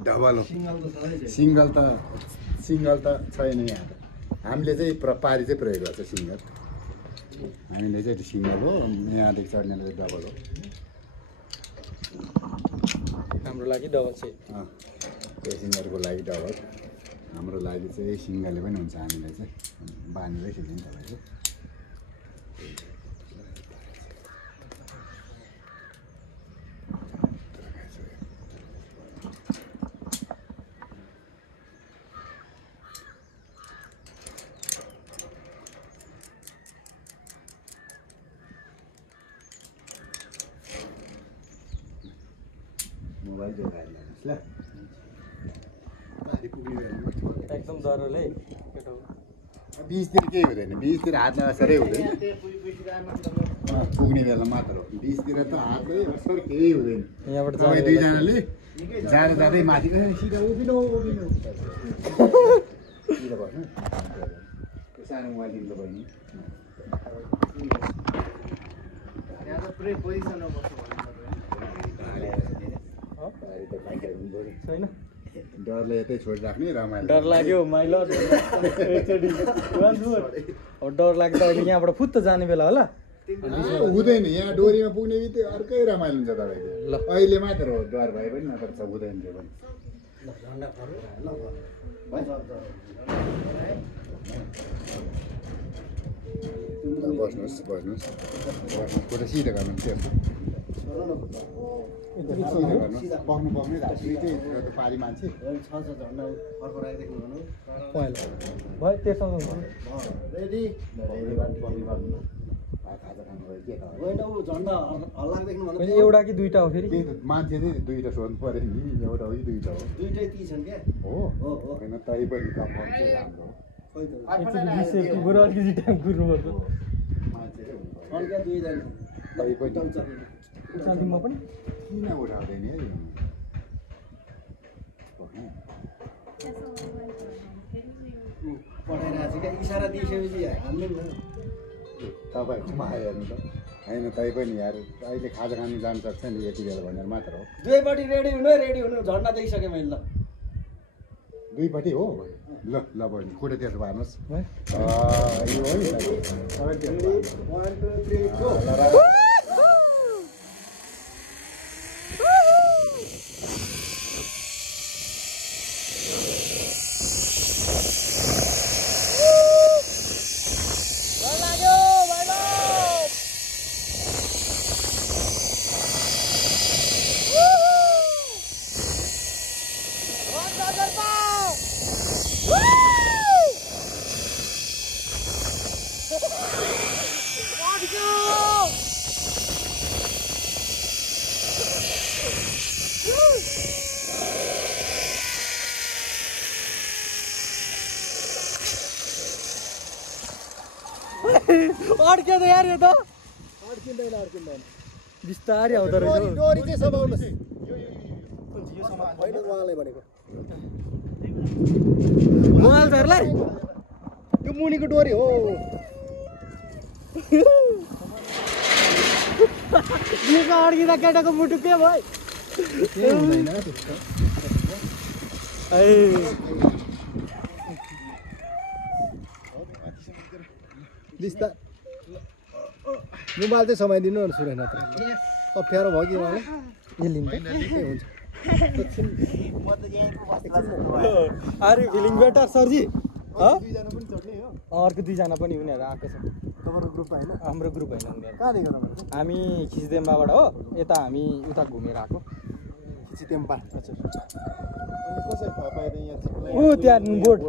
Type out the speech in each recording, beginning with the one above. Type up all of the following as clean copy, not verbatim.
double हो single त छैन यहाँ हामीले चाहिँ पारी चाहिँ प्रयोग गर्छ सिङ्गल हामीले चाहिँ सिङ्गल हो यहाँदेखि चढ्नेले चाहिँ डबल हो हाम्रो लागि डबल चाहिँ पेसेन्जरको लागि डबल हाम्रो लागि चाहिँ सिङ्गलले पनि हुन्छ हामीलाई चाहिँ बानीलाई खेल्छ नि तपाईँको मोबाइल चाहिँ राख्नुहोस् ल एकदम डरले बिचतिर केही हुँदैन बिचतिर हातमा असरै हुँदैन पुग्ने बेला मात्र हो बिचतिर त हातले असर केही हुँदैन यहाँबाट तपाईँ दुईजनाले जाँदा जाँदै माथि सिधा उभिनु सिधा बस्नु सानो मोबाइल दिनु बहिनी छैन डरले यतै छोडिराख्ने रमाइलो डर लाग्यो माइलो एकचोटि अब डर लाग्दा अहिले यहाँबाट फुत्त जाने बेला होला हुँदैन यहाँ डोरीमा पुग्ने बित्तिकै अर्कै रमाइलो हुन्छ तपाईँको ल अहिले मात्र हो डर भए पनि नत्र छ हुँदैन त्यो पनि बस्नुहोस् बस्नुहोस् फोटो सिधा गर्नुहोस् त्यो पक्नु पक्नै राख्ने चाहिँ पारी मान्छे भयो त्यससँग एउटा कि दुईटा हो फेरि मान्छे चाहिँ दुईवटा सोध्नु पऱ्यो नि एउटा हो कि दुईवटा हो हो होइन तै पनि कम्पाउन्ड चाहिँ राम्रो कुर्नुपर्छ मान्छे तै पनि साथीमा पनि किन उठाउँदैन है तपाईँकोमा आयो हेर्नु त होइन तै पनि यार अहिले खाजा खानु जानु सक्छ नि यति बेला भनेर मात्र हो दुईपट्टि रेडी हुनु झन्डा देखिसकेँ मैले ल दुईपट्टि हो ल ल बहिनी खुट्टा त्यसो पार्नुहोस् यो हो नि अड्क्यो त यार यो त अड्किँदैन बिस्तारै आउँदो रहेछ डोरी चाहिँ समाउनुहोस् होइन उहाँलाई भनेको मोबाइल धरलाई यो मुनिको डोरी हो अड्किँदा केटाको मुटु के भयो बिस्तार मोबाइल चाहिँ समाइदिनु न सुरेन अप्ठ्यारो भयो कि उहाँलाई हुन्छ आर यु फिलिङ बेटर सरजी दुईजना पनि चढ्ने हो अर्को दुईजना पनि उनीहरू आएको छ तपाईँको ग्रुप होइन हाम्रो ग्रुप होइन उनीहरू कहाँदेखि गर्नु हामी खिचदेम्बाबाट हो यता हामी उता घुमेर आएको चितेम्पा अच्छा कसरी थाहा पाएर यहाँ ऊ त्यहाँ बोर्ड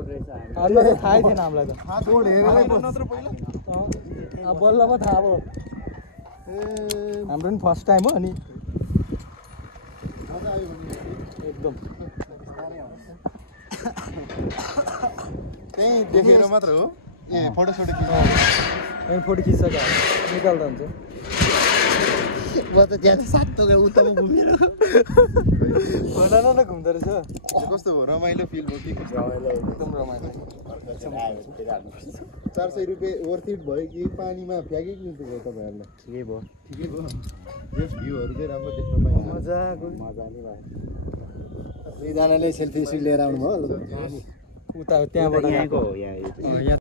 हामीलाई त थाहै थिएन हामीलाई त बोर्ड हेरेर नत्र पहिला अब बल्ल पो थाहा भयो हाम्रो पनि फर्स्ट टाइम हो अनि एकदम त्यही देखेर मात्र हो ए फोटो सोटो खिच्नु फोटो खिचिसक्यो निकाल्दा हुन्छ म त त्यहाँ सातो उता घुमेर होला न घुम्दो रहेछ कस्तो भयो रमाइलो फिल भयो कि एकदम रमाइलो 400 रुपियाँ वर्थ इट भयो कि पानीमा फ्याँकेको जस्तो भयो तपाईँहरूलाई ठिकै भयो ठिकै भयो यस भ्यूहरू चाहिँ राम्रो देख्न पाइन्छ मजाको मजा नै भयो दुईजनाले सेल्फी लिएर आउनुभयो उता त्यहाँबाट यहाँको हो यहाँ यहाँ